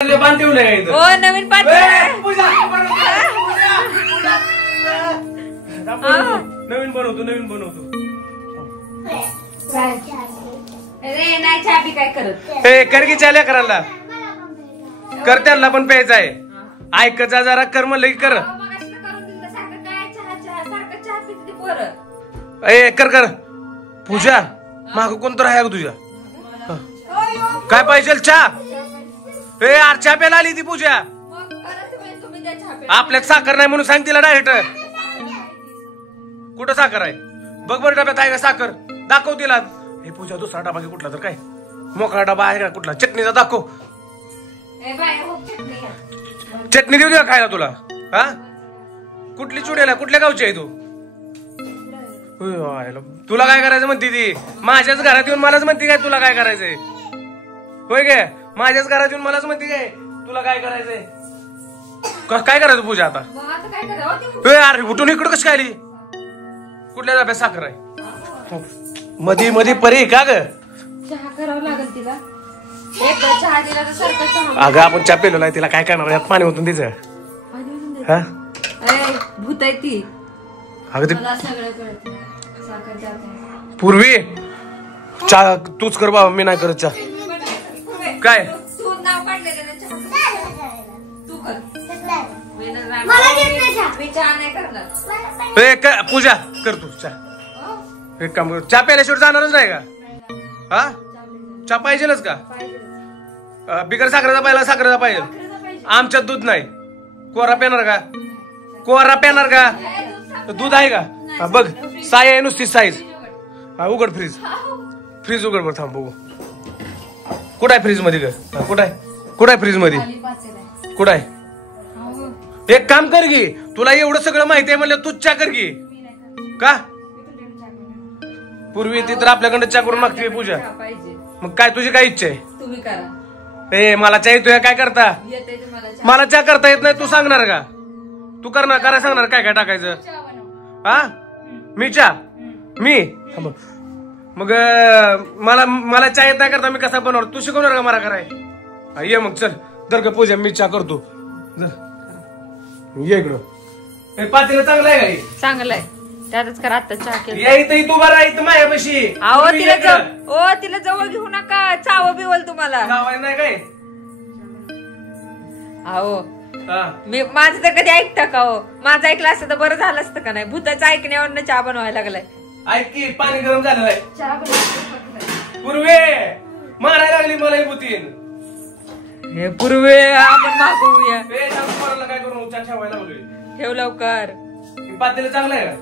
हो नवीन नवीन बनवतो रे नाही चहा बी काय करत कर की चाल्या करायला कर त्यांना पण प्यायचं आहे ऐकायचा जरा कर म्हणलं की कर कर कर पूजा माग कोणतर आहे का तुझ्या काय पाहिजे चहा यार चहा प्यायला आली ती पूजा आपल्यात साखर नाही म्हणून सांग तिला डायरेक्ट कुठं साखर आहे बघ बरं डब्यात आहे का साखर दाखव तिला हे पूजा दुसरा डबा की कुठला तर काय मोकळा डबा आहे का कुठला चटणीचा दाखव चटणी देऊ दे खायला तुला हा कुठली चुडेला कुठल्या गावची आहे तू तुला काय करायचं म्हणते ती माझ्याच घरात येऊन मलाच म्हणते काय तुला काय करायचंय होय गे माझ्याच घरात येऊन मलाच म्हणते काय तुला काय करायचंय काय करायचं पूजा आता अरे उठून इकडं कसं काय आली कुठल्या डब्यात साखर आहे मधी मधी परी का ग चहा करावं लागेल तिला एक चहा दिला तर सारखं अगं आपण चहा पेलो नाही तिला काय करणार यात पाणी होतं तिचं हा भूत आहे ती अगं मला सगळं कळतं साखर जाते पूर्वी चहा तूच कर बाबा मी नाही करत चहा काय तू नाव काढलेलं तू कर मी चहा नाही करणार पूजा कर तू चहा एक काम कर चहा प्यायल्याशिवाय जाणारच नाही का हा चहा पाहिजेलच का बिगर साखरेचा पाहिजे साखरेचा पाहिजे आमच्यात दूध नाही कोरा पेणार का कोरा पेणार का दूध आहे का बघ साई आहे नुसती साईज उघड फ्रीज उघड बघ थांब बघू कुठं आहे फ्रीज मध्ये का कुठं आहे फ्रीज मध्ये कुठं आहे एक काम कर की तुला एवढं सगळं माहिती आहे म्हणलं तूच चहा कर की का पूर्वी ती तर आपल्याकडे चहा करून मागते पूजा मग काय तुझी काय इच्छा आहे तुम्ही करा मला चहा येतोय काय करता मला चहा करता येत नाही तू सांगणार का तू करणार करायला सांगणार काय काय टाकायचं हा मी चहा मी मग मला चहा येत नाही करता मी कसा बनवणार तू शिकवणार का मला कराय ये मग चल दर का पूजा मी चहा करतो ये इकडं पातेलं चांगलं आहे का चांगलं आहे त्यातच करा आता चहा केलं या इथं तू बरा इथं माझ्यापाशी अहो तिला जवळ घेऊ नका चाव बिवल तुम्हाला नाही काय अहो मी माझं तर कधी ऐकता का हो माझं ऐकलं असतं तर बरं झालं असतं का नाही भूताचं ऐकण्यावर चहा बनवायला लागलाय ऐक की पाणी गरम झालेलं आहे चहा बनवायला पूर्वे मारायला लागली मला भूतीन हे पूर्वे आपण मागवूया काय करू चहा ठेवायला लागलोय ठेव लवकर पातेलं चांगलं आहे का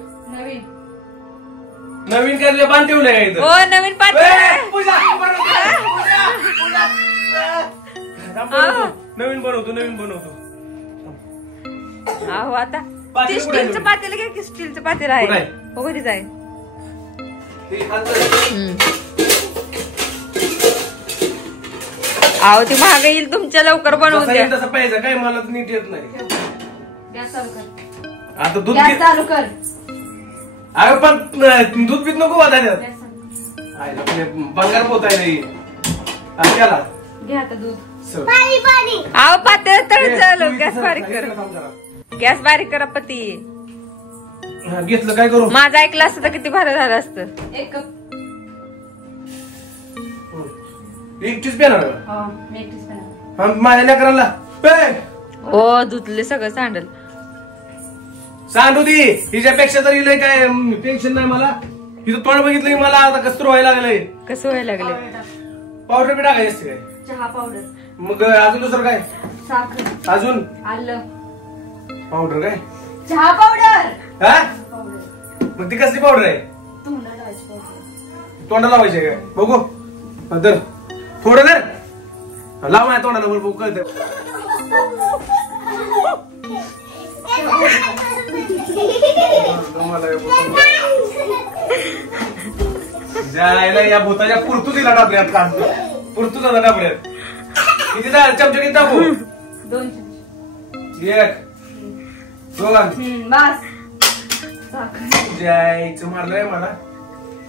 नवीन करले बांध ठेवलंय हो नवीन नवीन बनवतो अहो आता ते स्टीलचं पातेलं घ्या की स्टीलचं पातेलं आहे हो कधीच आहे अहो ती महाग येईल तुमच्या लवकर बनवून द्या तसं पाहिजे काय मला नीट येत नाही गॅस चालू कर आता दूध चालू कर अगं पण दूध पीत नको वाटायला बंगार पोत आहे त्याला घ्या आता दूध अहो पातेल तर चालू गॅस बारीक करा पती घेतलं काय करू माझं ऐकलं असतं तर किती भारी झालं असतं एक कप एकटीच पेणार माझ्या लेकराला हो धुतले सगळं सांडल सांडू दे हिच्यापेक्षा तरी लय काय टेन्शन नाही मला हिचं तोंड बघितलं की मला आता कसं व्हायला लागलंय कसं व्हायला लागलंय पावडर बी टाकायची असते काय चहा पावडर मग अजून दुसरं काय साखर अजून आलं पावडर काय चहा पावडर हा मग ती कसली पावडर आहे तोंडा लावायची काय बघू धर थोडं धर लाव माझ्या तोंडाला बघू कळत जायला या भूताच्या पुरतुतीला डाबऱ्यात का पुरतुचा डाबऱ्यात किती चमचे किती टाकू 2 एक दोन बस जायचं मारलंय मला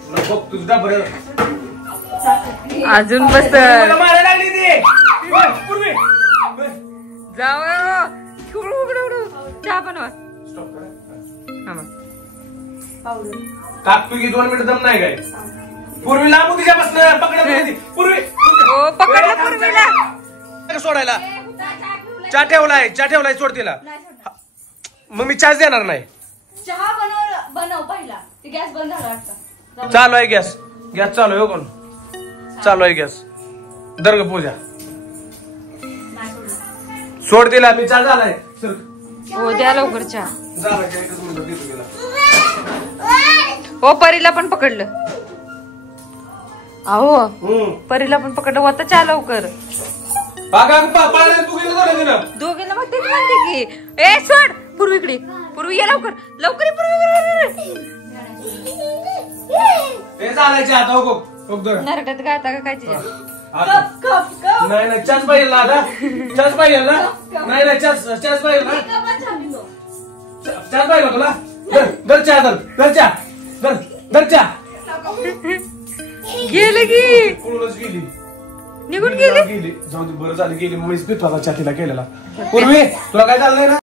बघ तुझं डाबर अजून बस मारायला लागली ती पूर्वी जाऊ चहा बनवा. काकू की 2 मिनिट दम नाही काय पूर्वी लांबू तिच्यापासून पकडा पूर्वी पकडलं पूर्वीला सोडायला चहा ठेवलाय सोड तिला. मग मी चहाच देणार नाही. चहा बनव पहिला. ती गॅस बंद झाला वाटतं. चालू आहे गॅस चालू आहे. हो कोण चालू आहे गॅस. दर्ग पूजा सोड तिला. मी चहा झालाय. हो द्या लवकर चहा. झाला का? एकच मिनिट देतो तिला. हो परीला पण पकडलं. अहो परीला पण पकडलं होतं चहा लवकर. दोघींना मग तेच म्हणते की ए सोड पूर्वीकडे. पूर्वी ये लवकर लवकर ये पूर्वी. नरड्यात गाता का काय तिच्या. नाही चहाच पाहिजे ना आता. चहाच पाहिजे ना. नाही चहाच पाहिजे ना. चहाच पाहिजे तुला. दर चहा दर चहा. गेले की पूर्णच गेली. निघून गेली. जाऊ दे बरं झालं गेली. मीच पितो आता चहा तिला केलेला. पूर्वी तुला काय झालं नाही ना.